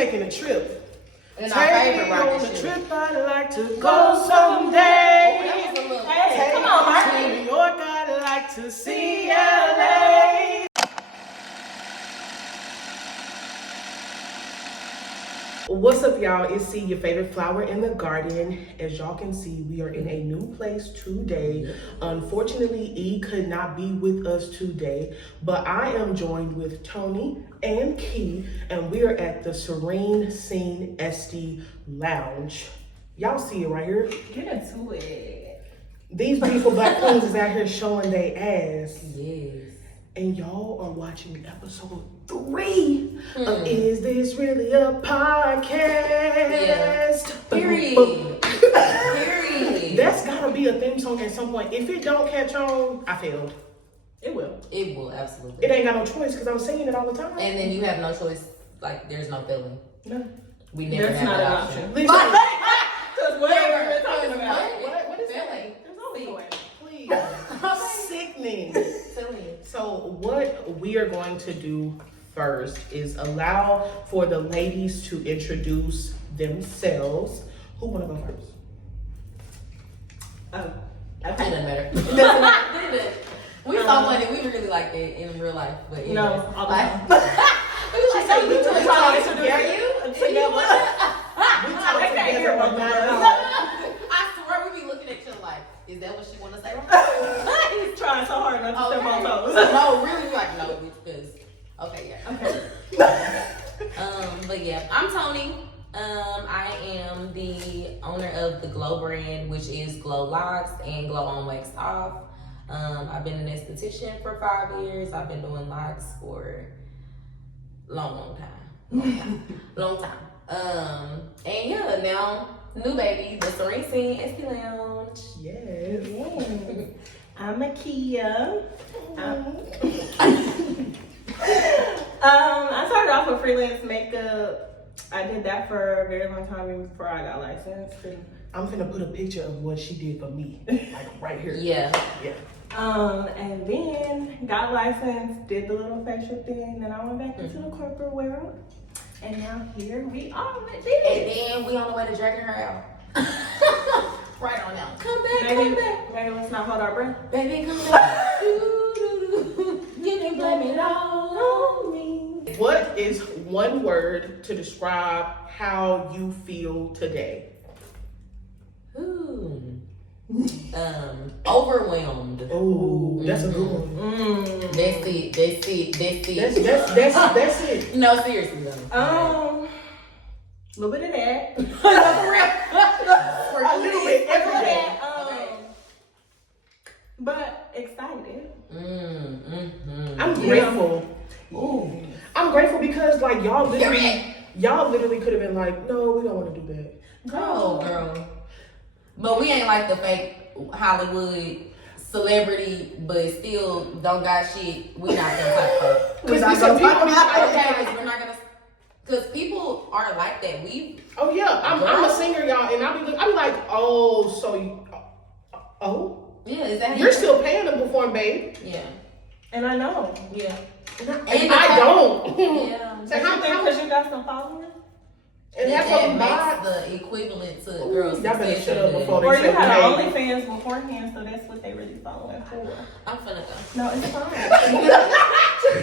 taking a trip. And our favorite rocket on the ship. trip I'd like to go someday. Oh, that was a little. Hey, Come on, Mark. to New York, I'd like to see LA. What's up, y'all? It's C, your favorite flower in the garden. As y'all can see, we are in a new place today. Unfortunately, E could not be with us today, but I am joined with Toni and Key, and we are at the Serene Scene Esty Lounge. Y'all see it right here? Get into it. These beautiful black queens is out here showing their ass. Yes. And y'all are watching episode 3 of Is This Really a Podcast? Yeah. Period. Period. That's gotta be a theme song at some point. If it don't catch on, I failed. It will. It will, absolutely. It ain't got no choice because I'm singing it all the time. And then you have no choice. Like, there's no feeling. No. We never That's have not that an option. option. Listen, Because whatever we're talking about. what is that? Feeling. There's always a way. Please. Sickening. Tell me. So what we are going to do first is allow for the ladies to introduce themselves. Who want to go first? It doesn't matter. We so funny. We really like that in real life. But No, anyways. all the time. We was like, so you two are trying to together. introduce you? We talk They can't hear together what about we're it. doing. I swear we be looking at each other like, is that what she want to say right He's trying so hard not to step on toes. No, really, we like, no, bitch, because, okay, yeah. Okay. But yeah, I'm Toni. I am the owner of the Glow brand, which is Glow Locks and Glow On Wax Off. I've been an esthetician for 5 years. I've been doing locks for long time. And yeah, now new baby, the Serene Scene Esty Lounge. Yes. I'm Akeyia. I started off with freelance makeup. I did that for a very long time even before I got licensed. And, I'm gonna put a picture of what she did for me, like right here. Yeah. and then got licensed, did the little facial thing, then I went back into the corporate world. And now here we are with this. And then we on the way to dragging her out. Right on now. Come back. Maybe let's not hold our breath. Baby, come back. You can blame it all on me. What is one word to describe how you feel today? Overwhelmed. Oh, that's a good one. That's it. That's it. No, seriously though. A little bit of that. A little bit every day. But excited. I'm grateful. Ooh. I'm grateful because like y'all literally could have been like, no, we don't want to do that. Girl. But we ain't like the fake Hollywood celebrity, but still don't got shit. We not gonna talk about. Because We're not gonna. Because people are like that. Oh yeah, I'm a singer, y'all, and I'm like, oh, so you, yeah, is that you're still paying to perform, babe? Yeah, And I know. yeah. And I don't. Yeah. So how Because you got some followers? and that's that what makes the equivalent to girls. Y'all better shut up before Or they you say had hey. OnlyFans beforehand, so that's what they really following for. I'm finna go. No, it's fine. But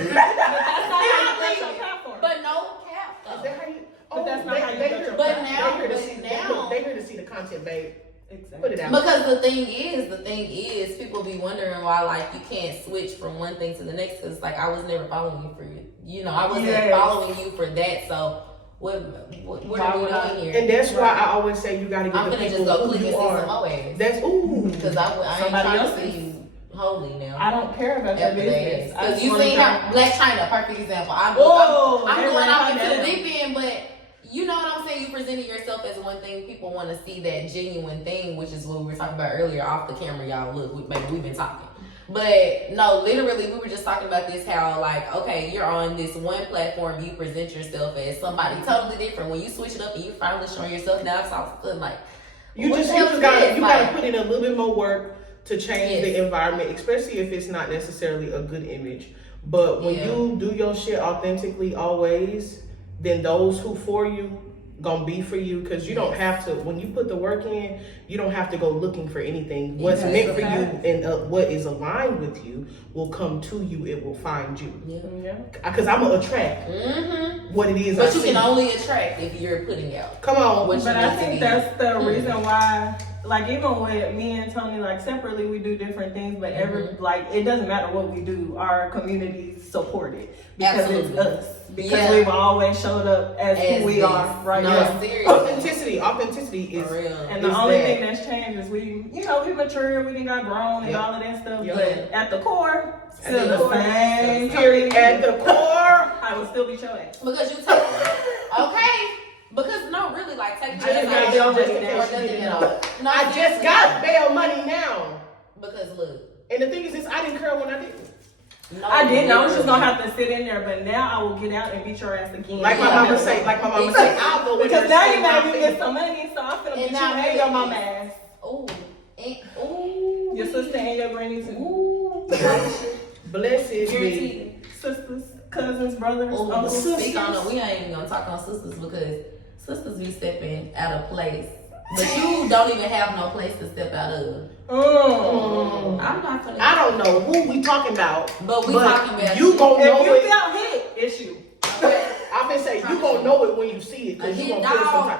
that's not how you get your platform. But no cap Is though. that how you? But that's not how you they get here- your But they now- here to but see- now- they here to see the content, babe. Exactly. Put it out. Because the thing is, people be wondering why like you can't switch from one thing to the next. Cause like I was never following you for I wasn't following you for that. So what are we doing here? And that's why I always say you gotta get I'm the gonna people just go who click and you see are. some more ass. That's Because I ain't Somebody trying to else's. see you holy now. I don't care about your After business. that, because you seen how Black China, perfect example. I'm Whoa, going they ran off out into the there. deep end, but you know what I'm saying? You presented yourself as one thing. People want to see that genuine thing, which is what we were talking about earlier off the camera. Y'all, look, we've been talking. But no, literally, we were just talking about this, how like, okay, you're on this one platform, you present yourself as somebody totally different. When you switch it up and you finally show yourself, now it's all good. Like, you what just the hell is gotta this? Like, put in a little bit more work to change Yes. the environment, especially if it's not necessarily a good image. But when you do your shit authentically always, then those who for you gonna be for you, because you don't have to, when you put the work in, you don't have to go looking for anything. What's meant for you and what is aligned with you will come to you. It will find you. Yeah. Because I'm gonna attract what it is. But you can only attract if you're putting out. Come on. But I think that's the reason why, like, even with me and Toni, like, separately we do different things, but like, it doesn't matter what we do, our community support it because it's us. Because we've always showed up as who we are right now. Authenticity is real. And the only thing that's changed is we matured, we got grown and all of that stuff. But at the core, still the same. Period. At the core, I will still beat your ass. Because you take because no, really, like taking I just got bail money now. Because look, and the thing is, I didn't care when I didn't. No, I didn't. I was just gonna have to sit in there, but now I will get out and beat your ass again. Like my mama say, I'll go with because now you made me get some money, so I'm finna beat you and your mama ass. Your sister and your granny too. Blessed be. Sisters, cousins, brothers, uncles. We ain't even gonna talk on sisters because sisters be stepping out of place. But you don't even have no place to step out of. I'm not gonna. I don't know who we talking about. But we talking about you gonna know if you felt hit, it's you. Okay. I've been saying you gonna know it when you see it because you gonna feel it sometime.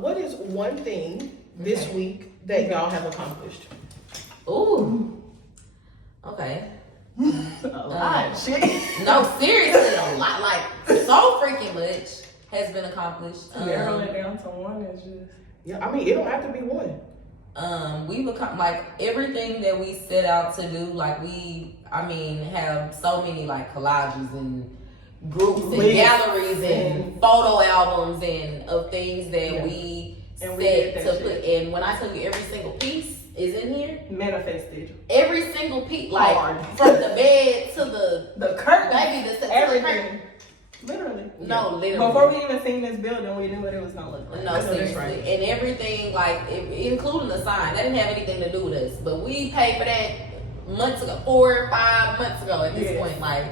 What is one thing this week that y'all have accomplished? Ooh. Okay. A lot. Shit. No, seriously, a lot. Like so freaking much has been accomplished. Narrow it down to one is just. Yeah, I mean it don't have to be one. We become like everything that we set out to do. Like have so many like collages and groups and galleries and photo albums and of things that we set to put in. When I tell you every single piece is in here, manifested. Every single piece, like from the bed to the curtain, baby, everything. Literally. No, literally. Before we even seen this building, we knew what it was gonna look like. No, seriously. Right. And everything, like, including the sign, that didn't have anything to do with us. But we paid for that months ago, 4 or 5 months ago at this point. Like,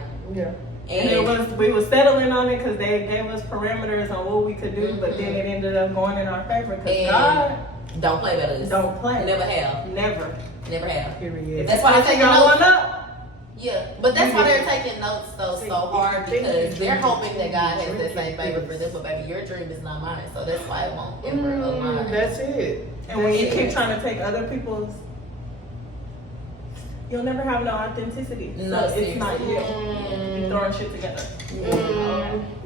and we was settling on it because they gave us parameters on what we could do, but then it ended up going in our favor because God don't play with us. Don't play. Never have. Never have. Period. That's why I take notes. Up. Yeah, but that's why they're taking notes so hard because they're hoping that God has that same favor for them. But baby, your dream is not mine, so that's why it won't ever align. That's it. And when you keep trying to take other people's, you'll never have no authenticity. No, so it's not you. You're throwing shit together.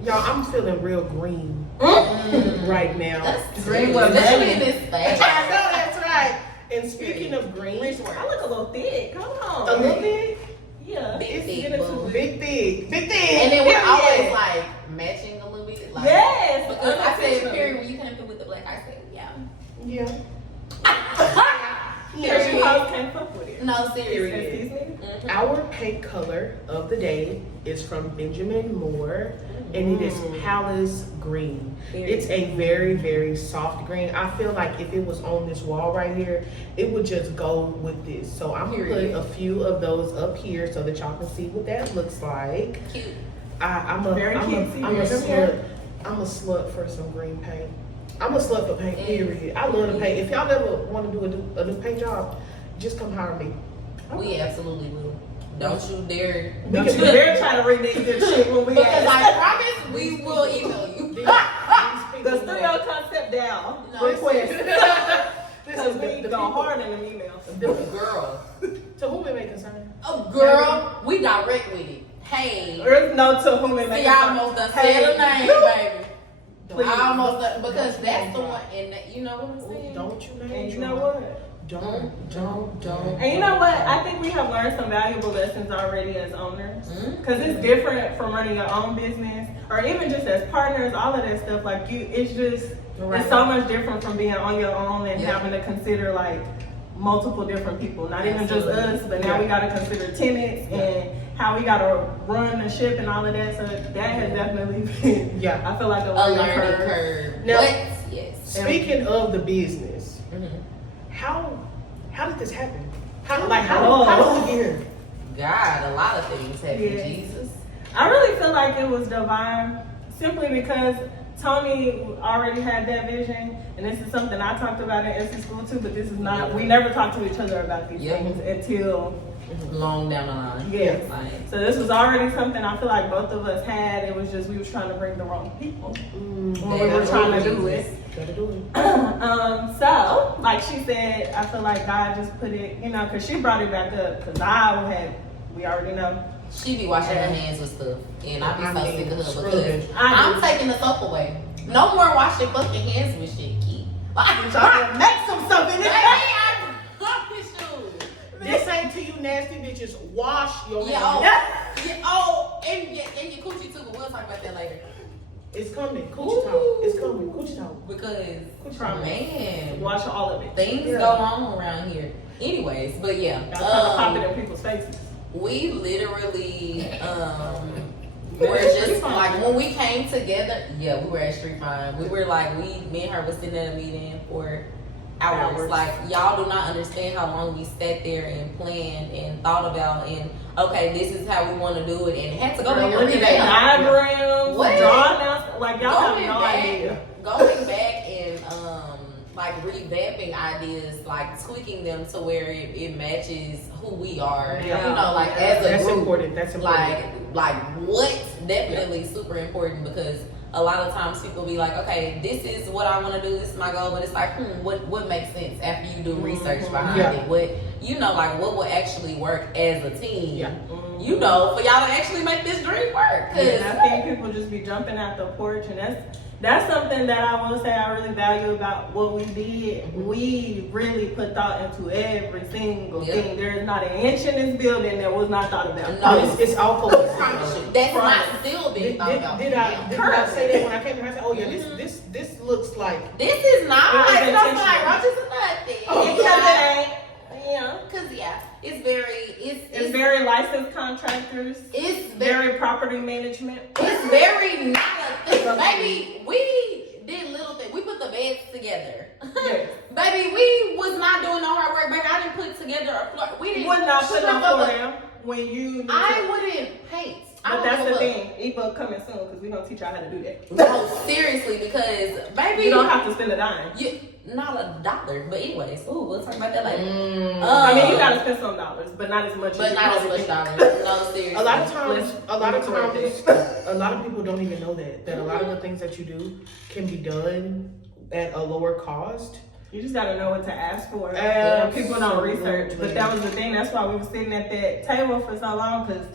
Y'all, I'm feeling real green right now. That's green, especially in this thing. I know that's right. And speaking of green, I look a little thick. Come on, a little thick. Yeah, big thick. And then we're always like matching a little bit. Like, yes, because I said, period, when you came through with the black, I said, yeah. Because you hoes can't fuck with it. No, seriously. Mm-hmm. Our paint color of the day is from Benjamin Moore, and it is Palace Green. It's a very, very soft green. I feel like if it was on this wall right here, it would just go with this. So I'm gonna put a few of those up here so that y'all can see what that looks like. Cute. I'm a slut for some green paint. I'm a slut for paint, period. I love to paint. If y'all ever want to do a new paint job, just come hire me. We absolutely will. Don't you dare. Don't you dare try to renege this shit when we because I promise we will email you. The studio concept down. No, request. Because we go hard in the emails. Girl. To whom it may concern. Oh, girl. We direct with it. Hey. There's no to whom it may concern. See, I almost done said the name, baby. Please. I almost done, because that's the one, and you know what I'm saying? Don't you name And you know what? Don't. And you know what? I think we have learned some valuable lessons already as owners. Because it's different from running your own business or even just as partners, all of that stuff. Like it's just, it's so much different from being on your own and having to consider like multiple different people. Not even just us, but now we got to consider tenants and how we got to run the ship and all of that. So that has definitely been, I feel like a learning curve. Now, yes. Speaking of the business, how did this happen? How did we get here? God, a lot of things happen, Jesus. I really feel like it was divine, simply because Toni already had that vision, and this is something I talked about in SC school too, but this is not, we never talked to each other about these things until long down the line. yes. Like, So this was already something I feel like both of us had. It was just we was trying to bring the wrong people when we were trying to do it. Gotta do it. So, like she said, I feel like God just put it, you know, because she brought it back up, because we already know. she be washing her hands with stuff, and I be so sick of her because I I'm taking the soap away. No more washing fucking hands with shit, kid. Like, make some stuff in baby, it. I promise you. This ain't to you nasty bitches. Wash your Yeah, hands. and your coochie too, but we'll talk about that later. It's coming. Coochie talk. It's coming. Coochie talk. Because, Promise. man, Wash all of it. things go on around here. Anyways, but yeah. Y'all trying to pop it in people's faces. We literally were just like, when we came together, yeah, we were at Street Fine. We were like, me and her was sitting at a meeting for hours. Like, y'all do not understand how long we sat there and planned and thought about, and okay, this is how we want to do it, and had to go back and Looking at diagrams, drawing out, like y'all have no idea. Going back and like revamping ideas, like tweaking them to where it matches who we are. Yeah. You know, like as a That's group. important. That's important. Like what's definitely super important, because a lot of times people be like, okay, this is what I want to do, this is my goal, but it's like, what makes sense after you do research behind it? What, you know, like what will actually work as a team? Yeah. You know, for y'all to actually make this dream work. And I think people just be jumping out the porch, and that's something that I will say I really value about what we did. We really put thought into every single thing. There's not an inch in this building that was not thought about. No, it's all focused. That's not still being thought about. Did I say that when I came here? I said, oh yeah, this looks like. This is not. It was It's not intentional. like roaches or nothing. Because it ain't. Yeah. Cause it's very licensed contractors. It's Very property management. It's very not a thing. Baby, we did little things. We put the beds together. Yes. Baby, we was not doing no hard work. Baby, I didn't put together a floor. We didn't Would not put strip no up floor a- down when you. I wouldn't paint. But that's the thing. Ebook coming soon, because we're gonna teach y'all how to do that. No, seriously, because baby, You don't have to spend a dime. not $1. But anyways, we'll talk about that later. I mean, you gotta spend some dollars, but not as much. But as not as you much probably dollars. No, seriously. A lot of times, a lot of Let's- people don't even know that a lot of the things that you do can be done at a lower cost. You just gotta know what to ask for. Absolutely. People don't research, but that was the thing. That's why we were sitting at that table for so long, because.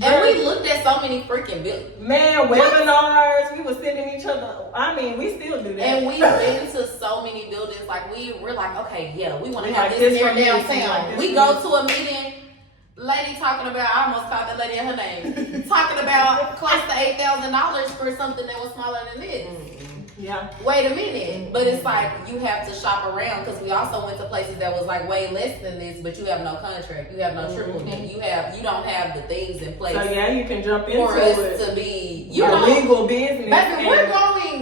And we looked at so many freaking buildings. Man, webinars, we were sending each other. I mean, we still do that. And we've been to so many buildings. Like we're like, okay, yeah, we want to We have like this this here from this, downtown. like this We from go this. to a meeting, lady talking about, I almost called that lady her name, talking about close to $8,000 for something that was smaller than this. Yeah. Wait a minute, but it's like you have to shop around, because we also went to places that was like way less than this, but you have no contract, you have no triple net, you don't have the things in place So yeah, you can jump into for us it. to be, legal business. baby, we're and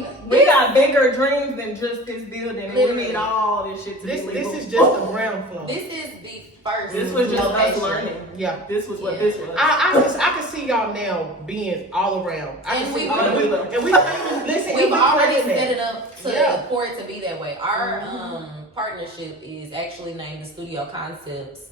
going. we got bigger dreams than just this building, and Literally. we need all this shit to This be legal. is just the ground floor. This is the first. This was just us location. learning. Yeah. This was what Yeah. this was. I can see y'all now being all around. And we listen. We've already planned set that. it up for it to be that way. Our partnership is actually named the Studio Concepts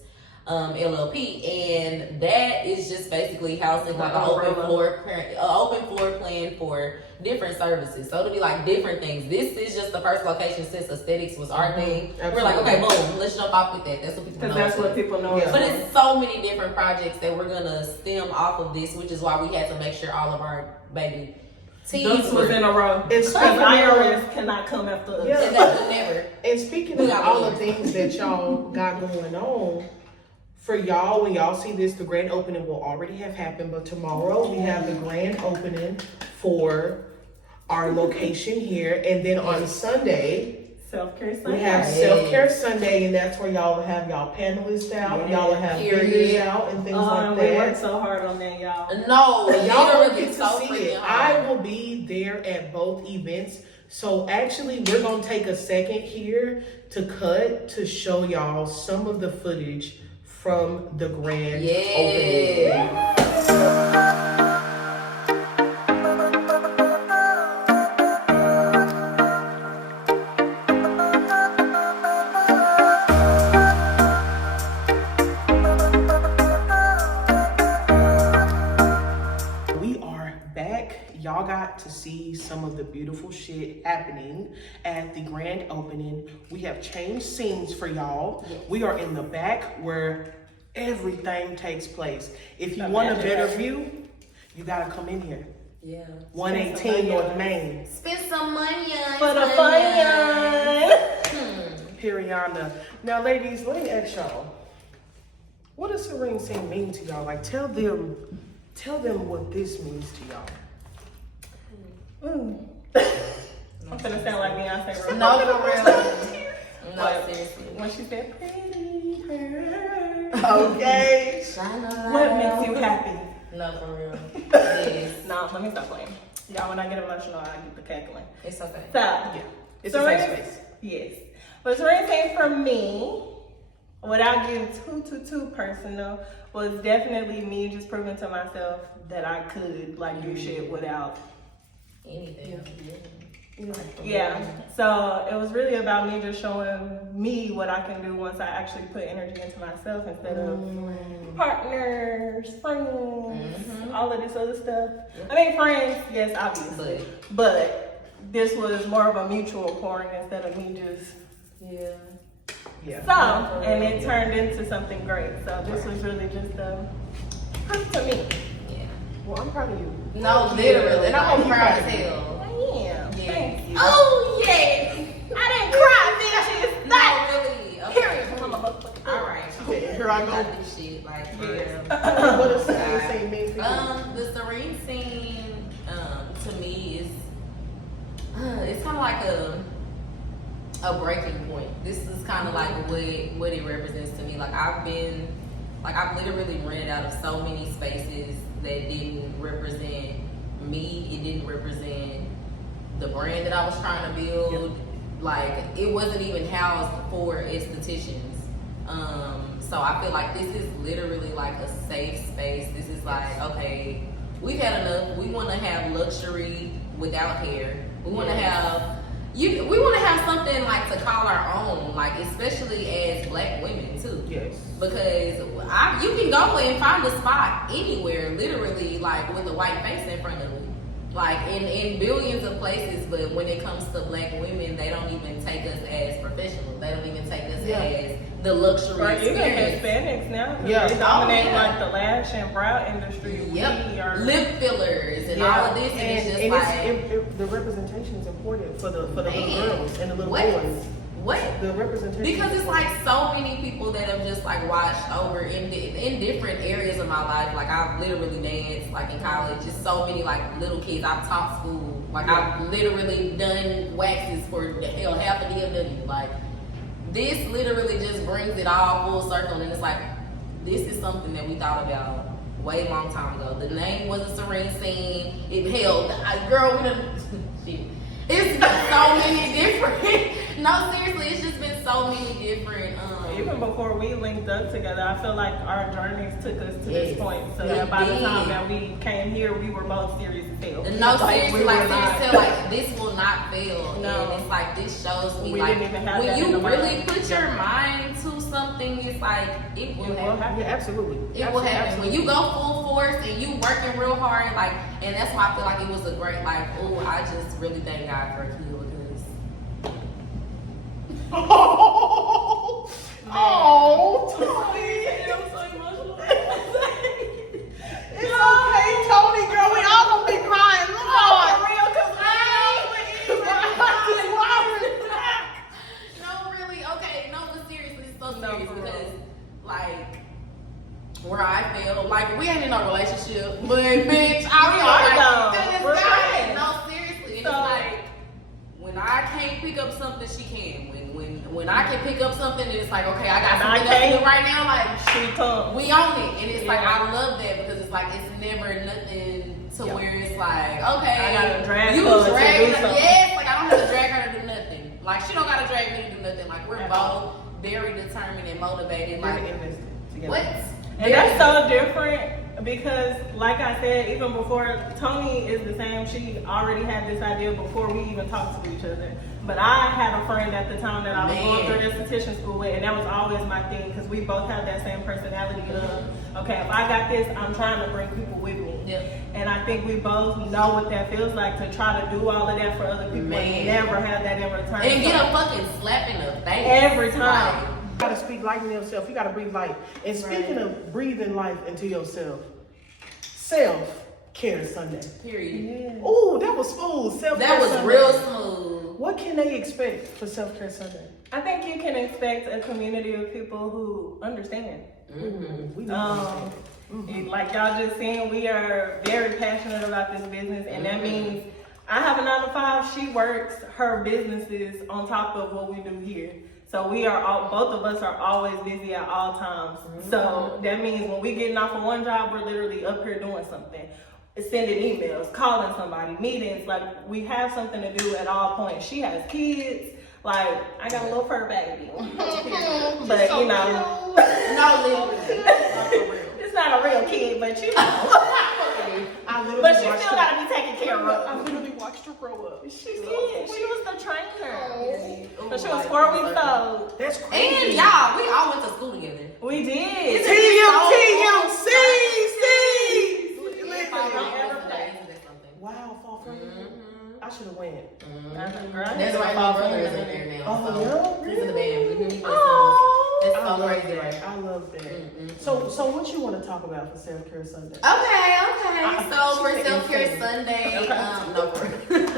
LLP, and that is just basically housing like an open floor plan for different services. So it'll be like different things. This is just the first location since aesthetics was our thing. We're like, okay, boom, let's jump off with that. That's what people know. Because that's what people know. Yeah. But it's so many different projects that we're gonna stem off of this, which is why we had to make sure all of our baby teams This was in a row. It's Because IRS cannot come after us. Yeah. and that would never. And speaking of all the things that y'all got going on, for y'all, when y'all see this, the grand opening will already have happened, but tomorrow we have the grand opening for our location here. And then on Sunday, Self-care Sunday. we have Self-Care Sunday, and that's where y'all will have y'all panelists out, y'all will have vendors out and things like We worked that. so hard on that, y'all. No, Y'all will literally get to so see freaking it. hard. I will be there at both events. So actually, we're gonna take a second here to cut to show y'all some of the footage from the grand opening. y'all got to see some of the beautiful shit happening at the grand opening. We have changed scenes for y'all. Yes. We are in the back where everything takes place. If you want a better view, you gotta come in here. Yeah. 118 North Main. Spend some money on For the fun. Periana. Now, ladies, let me ask y'all. What does Serene Scene mean to y'all? Like, tell them what this means to y'all. I'm gonna sound like Beyonce. No, for real. No, seriously. When she said pretty girl. Okay. What makes you happy? No, for real. Yes. No, let me stop playing. Y'all, when I get emotional, I get the cackling. It's okay. So, Yeah. It's a safe space. Yes. But Serene Scene for me, without getting too personal, was definitely me just proving to myself that I could like do shit without Anything. Yeah. So it was really about me just showing me what I can do once I actually put energy into myself instead of partners, friends, all of this other stuff. I mean, friends, yes, obviously. But this was more of a mutual pouring instead of me just. Yeah. So, and it turned into something great. So this was really just proof to me. Yeah. Well, I'm proud of you. No, literally. And I'm Like, proud as hell. Yeah. Thank you. Oh, yeah. I didn't cry, bitches. No, really. Okay. Period. All right. Here I go. Got this shit, like, for real. What does Serene Scene mean for you? The Serene Scene, to me is, it's kind of like a breaking point. This is kind of like what it represents to me. Like I've literally rented out of so many spaces that didn't represent me. It didn't represent the brand that I was trying to build. Yep. Like it wasn't even housed for estheticians. So I feel like this is literally like a safe space. This is like, okay, we've had enough. We want to have luxury without hair. We want to have we want to have something like to call our own, like especially as Black women too. Yes. Because you can go and find a spot anywhere, literally, like with a white face in front of you, like in billions of places. But when it comes to Black women, they don't even take us as professional. They don't even take us as the luxury Or even experience. Hispanics now, 'cause Yeah. they dominate Oh, yeah. like the lash and brow industry. Yep. We are Lip fillers and all of this, and it's just and like the representation is important for the little Man. girls and the little What? boys. what? The representation. Because it's like so many people that have just like watched over in different areas of my life. Like I've literally danced like in college. Just so many like little kids. I've taught school. Like I've literally done waxes for half a DFW. Like this literally just brings it all full circle, and it's like this is something that we thought about way long time ago. The name wasn't Serene Scene. It held girl. We done shit. It's been so many different. No, seriously, it's just been so many different. even before we linked up together, I feel like our journeys took us to Yes. this point. So It that by the did. time that we came here, we were both serious as hell. No, seriously, we like were not- seriously, like this will not fail. No. And it's like this shows me We like didn't even have when that in you the really mind. put your mind to something, it's like it will happen. Yeah, absolutely. It will happen. When you go full force and you working real hard, like, and that's why I feel like it was a great, like, oh, I just really thank God for Akeyia because Oh, Toni. I'm so emotional. It's okay, Toni, girl. We all gonna be crying. Lord. For real, 'cause no, really, okay, no, but seriously, it's so No, serious for real. because, like, where I feel like we ain't in no relationship, but bitch, I We feel are, like though. to this We're day. friends. No, seriously, and So- it's like when I can't pick up something, she can. When I can pick up something, and it's like, okay, I got And I something else to can't. do right now, like. she comes. We own it, and it's like Yeah. I love that because it's like it's never nothing to Yeah. where it's like okay, I gotta drag you her to dragging do her, something. yes, like I don't have to drag her to do nothing. Like she don't gotta drag me to do nothing. Like we're At both all. very determined and motivated. We're Like in this together. what? And that's so different because like I said, even before, Toni is the same. She already had this idea before we even talked to each other. But I had a friend at the time that I was going through esthetician school with, and that was always my thing, because we both have that same personality of, okay, if I got this, I'm trying to bring people with me. Yep. And I think we both know what that feels like to try to do all of that for other people and never have that in return. And get a fucking slap in the face. Every time. You gotta speak life into yourself. You gotta breathe life. And speaking of breathing life into yourself, Self-Care Sunday. Period. Yeah. Oh, that was smooth. Self-Care That was Sunday. real smooth. What can they expect for Self-Care Sunday? I think you can expect a community of people who understand. We know And like y'all just seen, we are very passionate about this business, and that means I have a 9 to 5. She works her businesses on top of what we do here. So we are all, both of us are always busy at all times. So that means when we getting off of one job, we're literally up here doing something, sending emails, calling somebody, meetings. Like, we have something to do at all points. She has kids. Like, I got a little fur baby. But you know, No, literally. it's not a real kid, but you know. But she still gotta be taken care of. I literally watched her grow up. She did. She was the trainer. Oh, But she was 4 weeks old. That's crazy. And y'all, we all went to school together. We did. TMC. Wow, fall from I should have went. That's why my brother is up there now. Oh, He's in the band. Oh, That's I so love crazy, that. right? I love that. So what you want to talk about for Self-Care Sunday? Okay. So for She's Self-Care excited. Sunday, no, for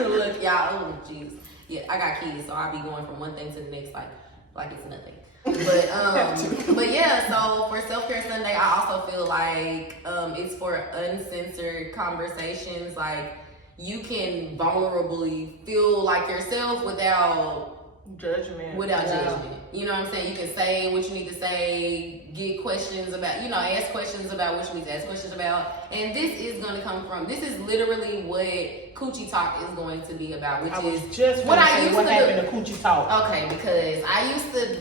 look, y'all. Oh, jeez. Yeah, I got kids, so I'll be going from one thing to the next, like it's nothing. But yeah. So for Self-Care Sunday, I also feel like it's for uncensored conversations. Like, you can vulnerably feel like yourself without judgment. You know what I'm saying? You can say what you need to say, get questions about, ask questions about what you need to ask questions about. And this is going to come from, this is literally what Coochie Talk is going to be about, which is just what I used to do. Happened to Coochie Talk? Okay, because I used to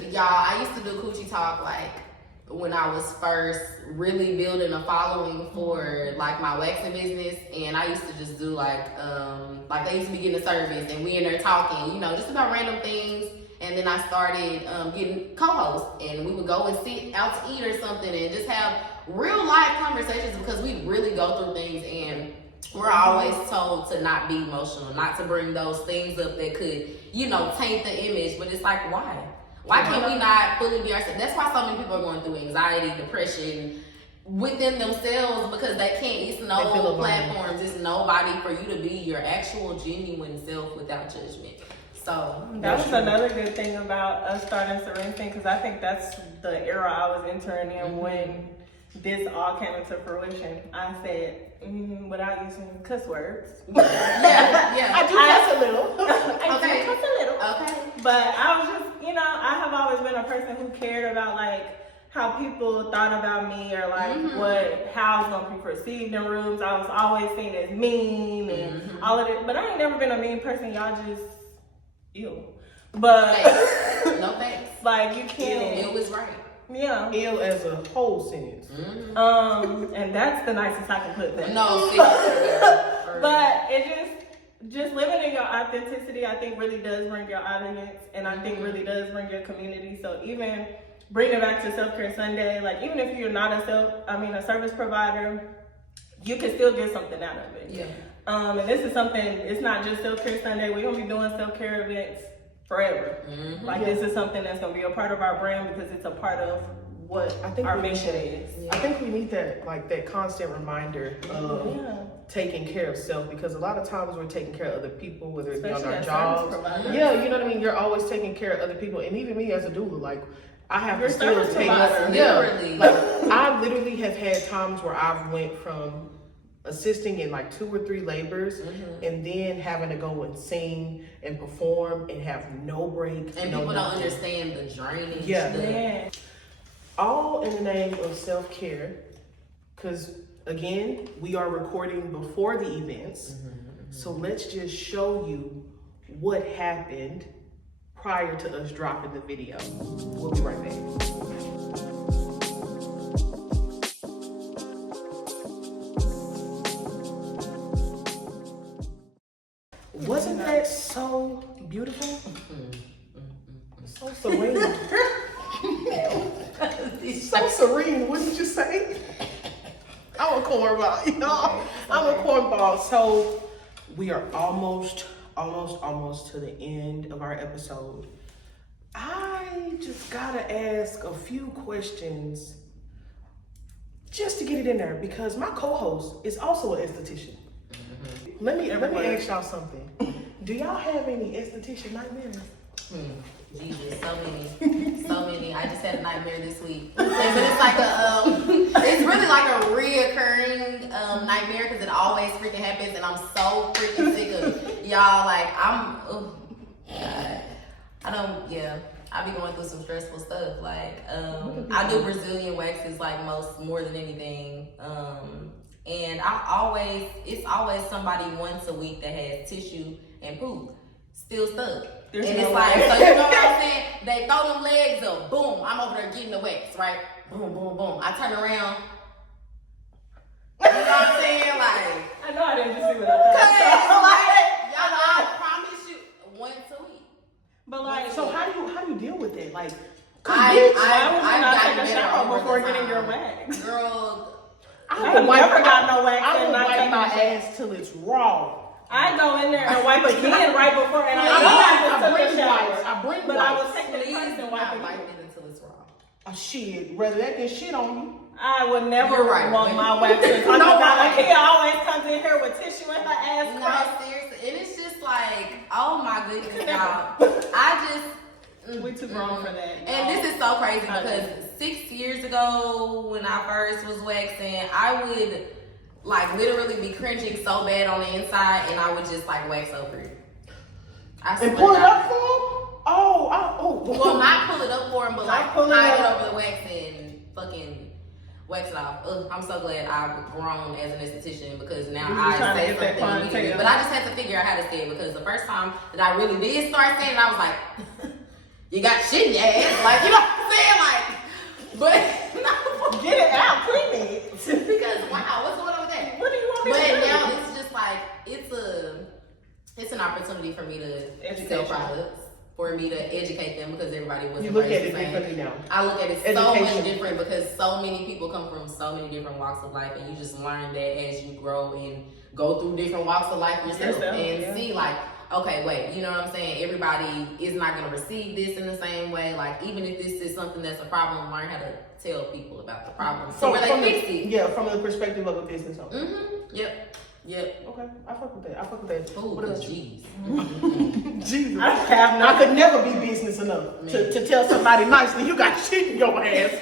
do Coochie Talk like when I was first really building a following for like my waxing business, and I used to just do like they used to be getting a service and we in there talking, just about random things. And then I started getting co-hosts, and we would go and sit out to eat or something and just have real life conversations, because we really go through things, and we're always told to not be emotional, not to bring those things up that could, taint the image. But it's like, why? Why can't we not fully be ourselves? That's why so many people are going through anxiety, depression within themselves, because they can't. It's no platforms. It's nobody for you to be your actual genuine self without judgment. So that was another good thing about us starting Serene Scene, because I think that's the era I was entering in when this all came into fruition. I said, without using cuss words. Yeah. I do cuss a little. Okay. I do cuss a little. Okay. But I was just, I have always been a person who cared about like how people thought about me, or like how I was gonna be perceived in rooms. I was always seen as mean and all of it. But I ain't never been a mean person. Y'all just ew. But no thanks. Like, you can't. It was right. Yeah. Ill as a whole sentence. And that's the nicest I can put that. No, but it just living in your authenticity, I think really does bring your audience, and I think really does bring your community. So even bringing it back to Self-Care Sunday, like, even if you're not a service provider, you can still get something out of it. Yeah. And this is something, it's not just Self-Care Sunday. We're gonna be doing self-care events forever. Like, this is something that's gonna be a part of our brand, because it's a part of what I think our mission is. I think we need that constant reminder of taking care of self, because a lot of times we're taking care of other people, whether it be on our jobs. Yeah, you know what I mean? You're always taking care of other people. And even me as a doula, like, I have to still take literally. Like, I literally have had times where I've went from assisting in like 2 or 3 labors, and then having to go and sing and perform and have no break. And people don't understand the drainage. Yeah. All in the name of self-care, because again, we are recording before the events. So let's just show you what happened prior to us dropping the video. We'll be right back. Wasn't that so beautiful? So serene. So serene, wouldn't you say? I'm a cornball, you know? I'm a cornball. So we are almost to the end of our episode. I just gotta ask a few questions just to get it in there because my co-host is also an esthetician. Let me ask y'all something. Do y'all have any esthetician nightmares? Jesus, so many. I just had a nightmare this week, but it's like it's really like a reoccurring nightmare because it always freaking happens, and I'm so freaking sick of it. Y'all. Like I be going through some stressful stuff. Like I do Brazilian waxes like more than anything, and it's always somebody once a week that has tissue and poop still stuck. And it's like, so you know what I'm saying? They throw them legs up, boom, I'm over there getting the wax, right? Boom, boom, boom. I turn around. You know what I'm saying? Like, I know I didn't just see what I thought. like, y'all know, I promise you, once a week. But like, so how do you deal with it? Like, why would you not take a shower before getting your wax? Girl, I never got no wax. I will wipe my ass till it's raw. I go in there and wipe again right before, and I bring wipes. But I will take the first and wipe it until it's raw. Oh shit, rather that than shit on you. I would never want my wax. Akeyia always comes in here with tissue in her ass. No, seriously, and it's just like, oh my goodness, y'all. We too grown for that. And this is so crazy because 6 years ago when I first was waxing, I would like literally be cringing so bad on the inside, and I would just like wax over it. And pull it up for him? Oh. Well, not pull it up for him, but like pull it hide it up. over the wax and fucking wax it off. I'm so glad I've grown as an esthetician because now I say something immediately. But I just had to figure out how to say it because the first time that I really did start saying it, I was like, you got shit in your ass. Like, you know what I'm saying? Like, but no. Get it out, clean it. Because wow, what's going on with that? What do you want me to do? But now it's just like it's an opportunity for me to sell products, for me to educate them because everybody wasn't You look at raised it the same. differently now. I look at it so Education. much different because so many people come from so many different walks of life, and you just learn that as you grow and go through different walks of life yourself and see like, okay, wait, you know what I'm saying? Everybody is not going to receive this in the same way. Like, even if this is something that's a problem, learn how to tell people about the problem. So where they fix it. Yeah, from the perspective of a business owner. Yep. Okay, I fuck with that. Ooh, what about jeez. Jesus. I could never be business enough to tell somebody nicely, you got shit in your ass.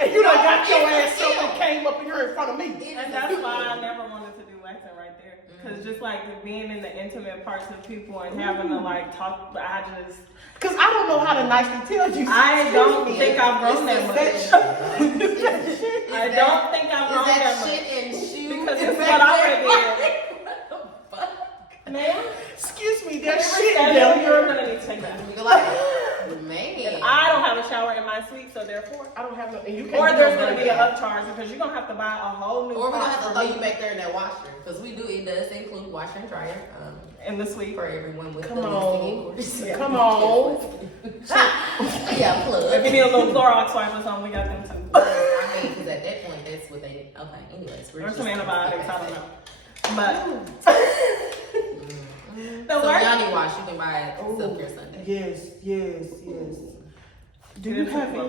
And you done got your ass up and came up here in front of me. And that's why I never wanted to do waxing right there. Because just like being in the intimate parts of people and having to like talk, Because I don't know how to nicely tell you. I don't think I've grown that much. I don't think I've grown that much. Shit and shoe? Because it's what I did. What the fuck? Ma'am? Excuse me, that shit down You're here. gonna need to take that. You're like, man. I don't have a shower in my suite, so therefore. I don't have no. And you can't Or there's gonna be an upcharge because you're gonna have to buy a whole new. Or we're gonna have to throw pot you back there in that washer. Because it does include washer and dryer. in the suite. For everyone with Come the on. course. Come on. Yeah, plug. If you need a little Clorox wipe or something, we got them too. I mean, because at that point, that's what they did. Okay, anyways. Or some antibiotics, I don't know. But So Yanni Wash, you can buy Self-Care Sunday. Yes. Do you have any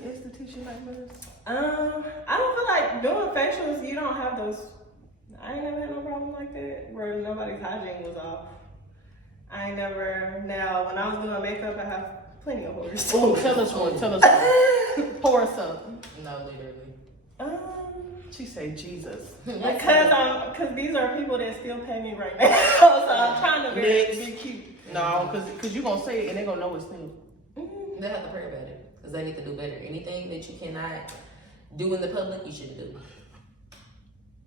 esthetician nightmares? I don't feel like doing facials. You don't have those. I ain't never had no problem like that where nobody's hygiene was off. I ain't never. Now, when I was doing makeup, I have plenty of horrors. Oh, tell us one. Pour us up. No, literally. She said Jesus. Because these are people that still pay me right now. So I'm trying to be cute. No, because you're going to say it and they're going to know it's new. They have to pray about it because they need to do better. Anything that you cannot do in the public, you shouldn't do.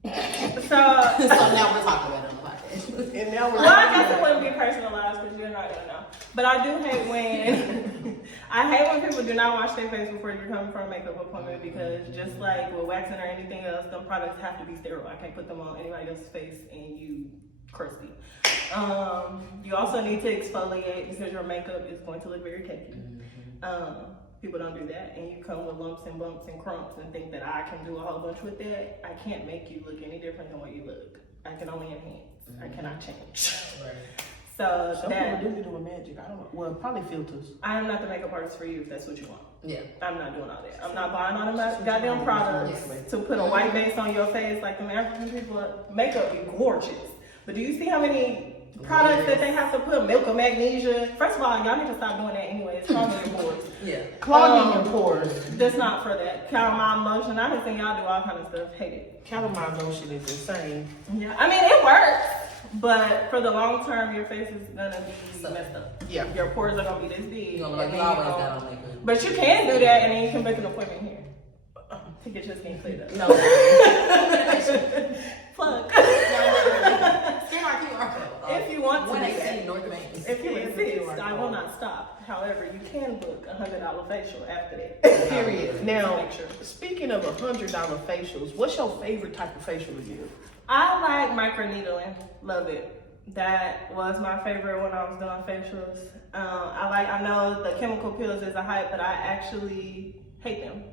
So now we're talking about it on the podcast. And now well, I guess it wouldn't be personalized because you're not gonna know. But I do hate when people do not wash their face before you come for a makeup appointment because just like with waxing or anything else, them products have to be sterile. I can't put them on anybody else's face and you crispy. You also need to exfoliate because your makeup is going to look very cakey. People don't do that, and you come with lumps and bumps and crumps and think that I can do a whole bunch with that. I can't make you look any different than what you look. I can only enhance. I cannot change. Right. So Some that people do doing magic. I don't know. Well, probably filters. I am not the makeup artist for you if that's what you want. Yeah. I'm not doing all that. I'm not buying all them goddamn products to put a white base on your face like them African people. Makeup is gorgeous. But do you see how many products that they have to put? Milk of magnesia. First of all, y'all need to stop doing that anyway. It's clogging your pores. Yeah. Clogging your pores. That's not for that. Chamomile lotion. I done seen y'all do all kind of stuff. Hate it. Chamomile lotion is insane. Yeah. I mean, it works. But for the long term, your face is gonna be messed up. Yeah. Your pores are gonna be this big. You're gonna look like you always got on makeup. But you can do that, and then you can book an appointment here to get your skin cleared up. No. Plug. Scan our QR code. If you want to do 118 that. North Main. If you insist, I will not stop. However, you can book a $100 facial after that. Period. Now, Make sure. speaking of $100 facials, what's your favorite type of facial to give? I like microneedling. Love it. That was my favorite when I was doing facials. I know the chemical peels is a hype, but I actually hate them.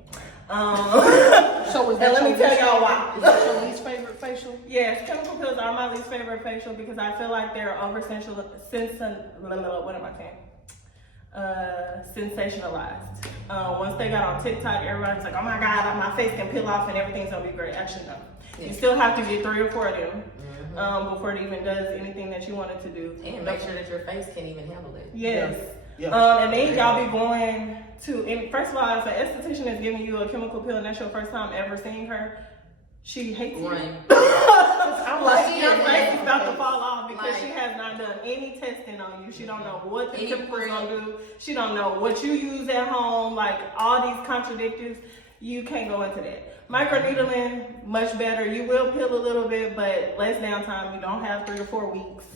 So is that and let me your tell least y'all favorite- why. Is that your least favorite facial? Yes, chemical peels are my least favorite facial because I feel like they're sensationalized. Once they got on TikTok, everybody's like, oh my God, my face can peel off and everything's gonna be great. Actually, no. You still have to get 3 or 4 of them before it even does anything that you want it to do. And make sure that your face can even handle it. Yes. Yeah. And then y'all be going to, and first of all, if an esthetician is giving you a chemical peel and that's your first time ever seeing her, she hates you. Run. I'm like, Your face is about to fall off because Like- she has not done any testing on you. She don't know what the Any chemicals prep. gonna do. She don't know what you use at home. Like all these contradictives, you can't go into that. Microneedling, much better. You will peel a little bit, but less downtime. You don't have 3 or 4 weeks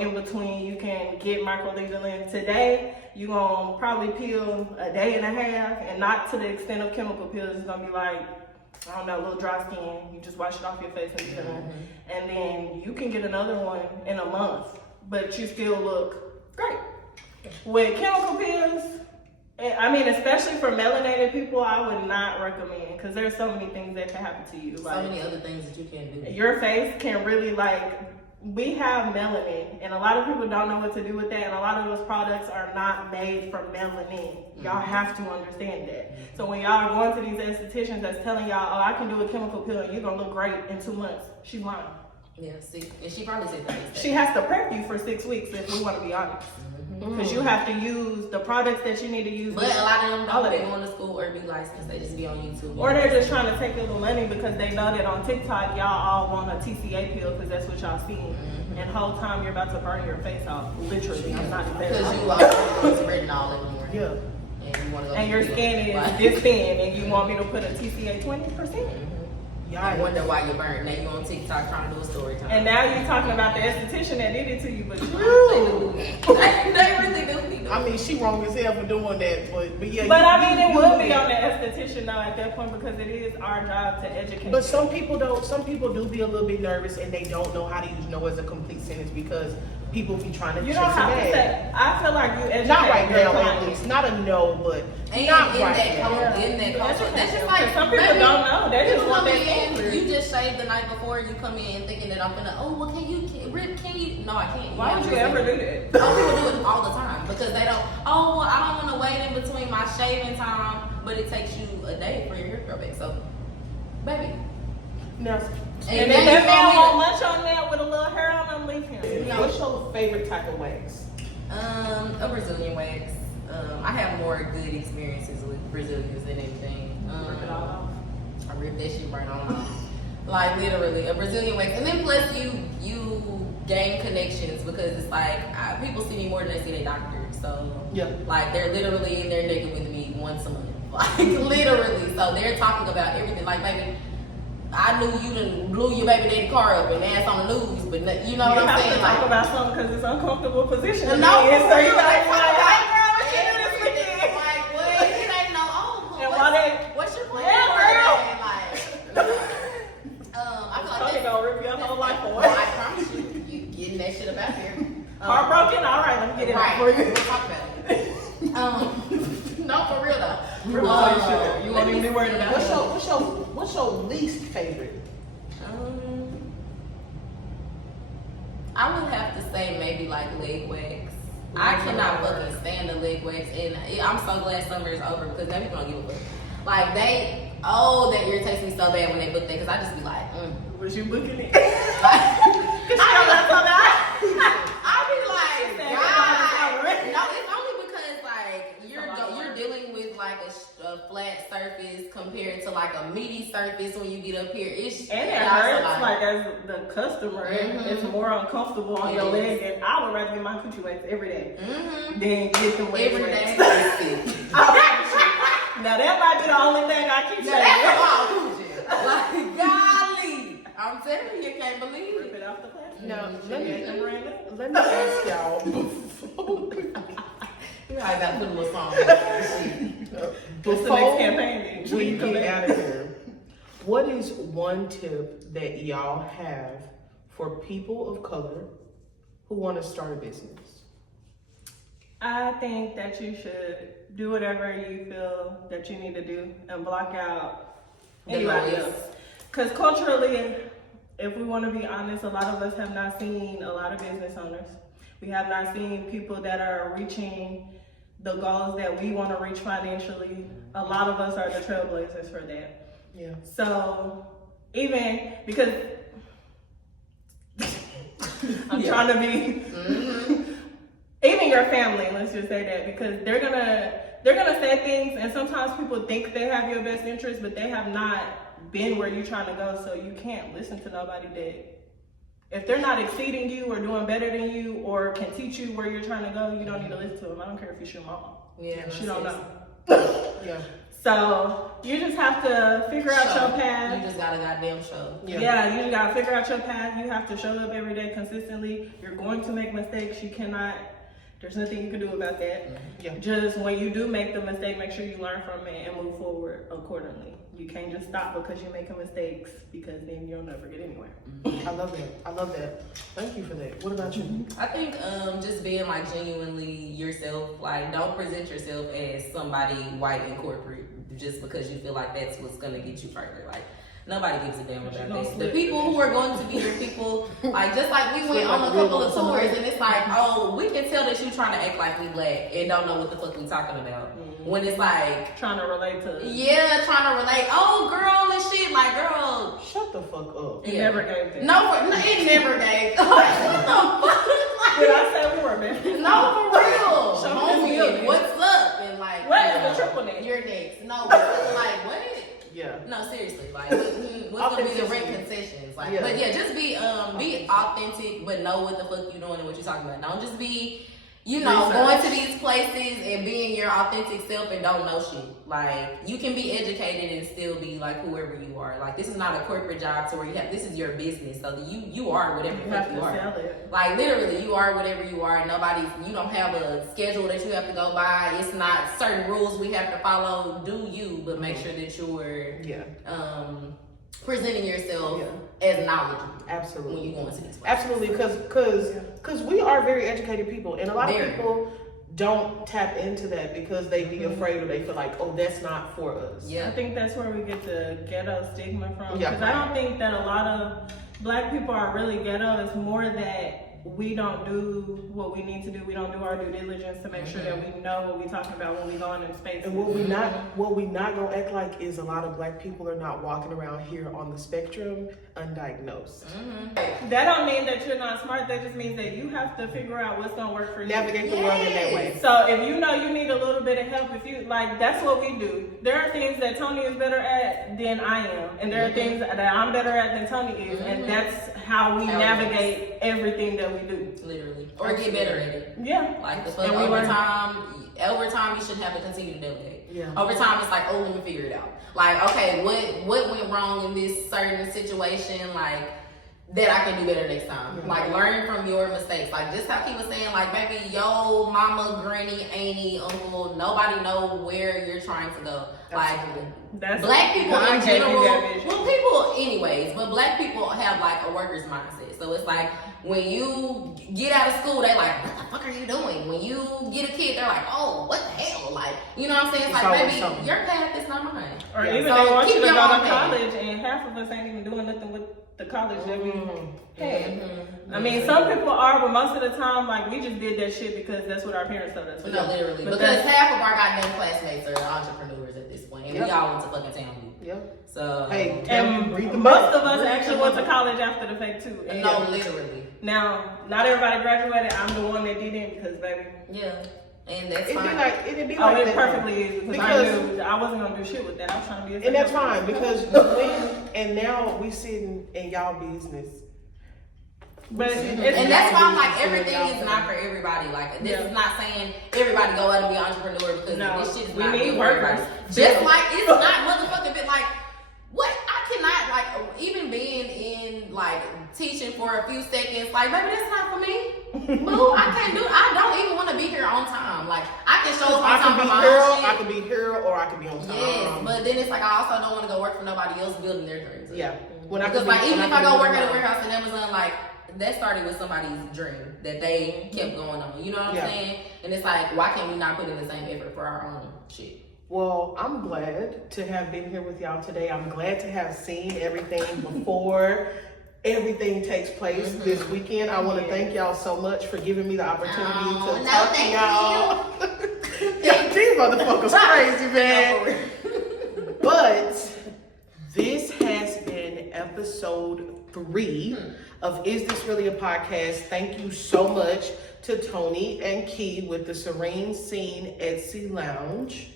in between. You can get microneedling today. You gonna probably peel a day and a half, and not to the extent of chemical peels. It's gonna be like, I don't know, a little dry skin. You just wash it off your face and be done. And then you can get another one in a month, but you still look great. With chemical peels, I mean, especially for melanated people, I would not recommend because there's so many things that can happen to you. So Like, many other things that you can do. your face can really we have melanin, and a lot of people don't know what to do with that, and a lot of those products are not made from melanin. Y'all have to understand that. So when y'all are going to these estheticians that's telling y'all, oh, I can do a chemical peel and you're gonna look great in 2 months, she's lying. Yeah, see, and she probably said that. She has to prep you for 6 weeks if we want to be honest. Because you have to use the products that you need to use. But a lot of them all don't of be it. going to school or be licensed. They just be on YouTube. Or they're just trying to take a little money because they know that on TikTok y'all all want a TCA pill because that's what y'all seeing. And the whole time you're about to burn your face off. Literally, I'm not Because embarrassed. you are spreading all everywhere. yeah. And you want to go And to your the skin is like- this thin and you want me to put a TCA 20%? I wonder why you burnt. Now you on TikTok trying to do a story time. And now you're talking about the esthetician that did it to you, but they really do. I mean, she wrong as hell for doing that, but yeah. But you- I mean, it you would do be that. on the esthetician though at that point because it is our job to educate. But some people don't. Some people do be a little bit nervous and they don't know how to use no as a complete sentence because people be trying to. You don't chase have it to back. say. I feel like you educate Not right your now, client. at least. Not a no, but And not in right that now. in that culture, that's just like some people don't know. They You just want come that in, comfort. you just shaved the night before. You come in thinking that I'm gonna. Oh, well, can you? No, I can't. Why would you ever do that? Oh, people do it all the time because they don't. Oh, well, I don't want to wait in between my shaving time, but it takes you a day for your hair to grow back. So, baby. Now, And now if you that man want want much on that with a little hair on them, leave him. No. what's your favorite type of wax? A Brazilian wax. I have more good experiences with Brazilians than anything. Rip it all off. I rip that shit burn on off. Like literally a Brazilian wax, and then plus you gain connections because it's like people see me more than they see their doctor. So Yeah. like they're literally in there naked with me once a month, like literally. So they're talking about everything. Like baby, I knew you done blew your baby daddy car up and that's on the news, but you know You what I'm have to saying? talk Like, about something because it's uncomfortable position. no, And so you for real. like, hey girl, what you do this Like, weekend? what? It ain't no, oh, And why they, what's your plan? Yeah, for girl. the day? Like, I feel like they that's, gonna rip your whole life well, away. I promise you, Heartbroken? All right, let me get it out for Right, you. we'll talk about it. No, for real though. You won't even be worried about it. What's your least favorite? I would have to say maybe like leg wax. I cannot fucking stand the leg wax, and I'm so glad summer is over because now people don't give a fuck. Like that irritates me so bad when they book that because I just be like, Was you booking it? I be like, God. No, it's only because like you're dealing with like a flat surface compared to like a meaty surface when you get up here. And it hurts like as the customer. It's more uncomfortable on your leg, and I would rather get my coochie waxed every day than get the wax every day. waxed. Now that might be the only thing I keep saying. That's all coochie. Like golly, I'm telling you, can't believe Rip it. it off the plastic. Now, Let let me ask y'all. You guys gotta put a little song. What's the next campaign? We get out of here. What is one tip that y'all have for people of color who want to start a business? I think that you should do whatever you feel that you need to do and block out anybody else. Because culturally, if we want to be honest, a lot of us have not seen a lot of business owners. We have not seen people that are reaching the goals that we want to reach financially. A lot of us are the trailblazers for that. Yeah. So even because I'm trying to be even your family, let's just say that, because they're gonna say things, and sometimes people think they have your best interest, but they have not been where you're trying to go. So you can't listen to nobody that if they're not exceeding you or doing better than you or can teach you where you're trying to go, you don't need to listen to them. I don't care if you're your mom. Yeah, She don't know. Yeah. So you just have to figure out your path. You just got a goddamn show. Yeah, you just gotta figure out your path. You have to show up every day consistently. You're going to make mistakes. You cannot, there's nothing you can do about that. Yeah. Just when you do make the mistake, make sure you learn from it and move forward accordingly. You can't just stop because you're making mistakes, because then you'll never get anywhere. I love that. Thank you for that. What about you? I think just being like genuinely yourself. Like, don't present yourself as somebody white and corporate just because you feel like that's what's gonna get you further. Like, nobody gives a damn about that. The people who are going to be your people, like just like we went on a couple of tours, and it's like, oh, we can tell that you trying to act like we black and don't know what the fuck we talking about. When it's like Trying to relate to trying to relate. Oh, girl and shit. Like, girl, Shut the fuck up. It never gave that. no, it never gave. Like, what the fuck? Did I say more, man? No, for real. Show me Homie, the what's up? And like, What is the triple name? You're next. No, like, what? Yeah. No, seriously, like, what's gonna be the rent concessions? Like, but yeah, just be authentic, but know what the fuck you doing and what you're talking about. Don't just be, going to these places and being your authentic self and don't know shit. Like, you can be educated and still be like whoever you are. Like, this is not a corporate job to where this is your business, so you are whatever the fuck you are. Sell it. Like, literally, you are whatever you are. You don't have a schedule that you have to go by. It's not certain rules we have to follow. Do you, but make sure that you're presenting yourself as knowledgeable. Absolutely. When you go into these places. Absolutely, because we are very educated people, and a lot of people don't tap into that because they be afraid or they feel like, oh, that's not for us. Yeah. I think that's where we get the ghetto stigma from. Yeah. Because I don't think that a lot of black people are really ghetto. It's more that we don't do what we need to do. We don't do our due diligence to make sure that we know what we're talking about when we go in them spaces. And what we not gonna act like is a lot of black people are not walking around here on the spectrum undiagnosed. That don't mean that you're not smart. That just means that you have to figure out what's gonna work for you. Navigate the world in that way. So if you know you need a little bit of help, if you like, that's what we do. There are things that Toni is better at than I am, and there are things that I'm better at than Toni is, and that's how we navigate everything that we do. Literally. Or get better at it. Yeah. Like, the fuck, over time, you should have to continue to delegate. Yeah. Over time, it's like, oh, let me figure it out. Like, okay, what went wrong in this certain situation? Like, that I can do better next time. Like, learn from your mistakes. Like, just how he was saying, like, maybe yo, mama, granny, auntie, uncle, nobody know where you're trying to go. Like, black people in general, well, people anyways, but black people have like a worker's mindset. So it's like, when you get out of school, they like, what the fuck are you doing? When you get a kid, they're like, oh, what the hell? Like, you know what I'm saying? It's like, baby, your path is not mine. Or Yeah. even So they want you keep to go your to own path. college, and half of us ain't even doing nothing with the college that we had. Mm-hmm. I mean, some people are, but most of the time, like, we just did that shit because that's what our parents told us to do. No, literally. But Because half of our goddamn classmates are entrepreneurs at this point, and Yep. we all went to fucking town. Yep. So, Hey, And read the most book. of us Read actually the went to book. college after the fact too. And no, literally. now, not everybody graduated. I'm the one that didn't because, baby. Yeah. And that's It'd fine. be Oh, like it that. perfectly is because I Because- knew I wasn't gonna do shit with that. I was trying to be a And that's successful fine because when and now we sitting in y'all business. But And that's why I'm like, everything is not for everybody. Like, this Yeah. is not saying everybody go out and be an entrepreneur because No, this shit is we not need built for workers. everybody. Just like it's not motherfucking bit like, what? I cannot, like, even being in, like, teaching for a few seconds, like, baby, that's not for me. Boo, I can't do it. I don't even want to be here on time. Like, I can show up on I time can for be my here, own I shit. can be here, or I can be on time. Yes, but then it's like, I also don't want to go work for nobody else building their dreams. Yeah. Because like even if I go work at a warehouse in Amazon, like that started with somebody's dream that they kept going on. You know what I'm saying? And it's like, why can't we not put in the same effort for our own shit? Well, I'm glad to have been here with y'all today. I'm glad to have seen everything before everything takes place this weekend. I want to thank y'all so much for giving me the opportunity to talk to y'all. Yeah, these motherfuckers crazy, man. But this has been episode 3 of Is This Really a Podcast? Thank you so much to Toni and Key with the Serene Scene Esty Lounge.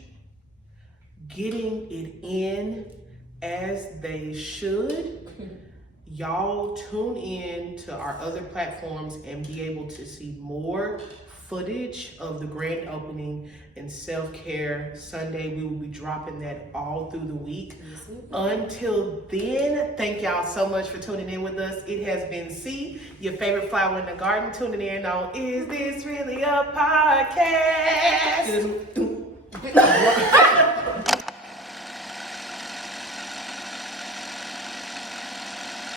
Getting it in as they should. Y'all tune in to our other platforms and be able to see more footage of the grand opening and self-care Sunday. We will be dropping that all through the week. Until then, thank y'all so much for tuning in with us. It has been C, your favorite flower in the garden, tuning in on Is This Really a Podcast?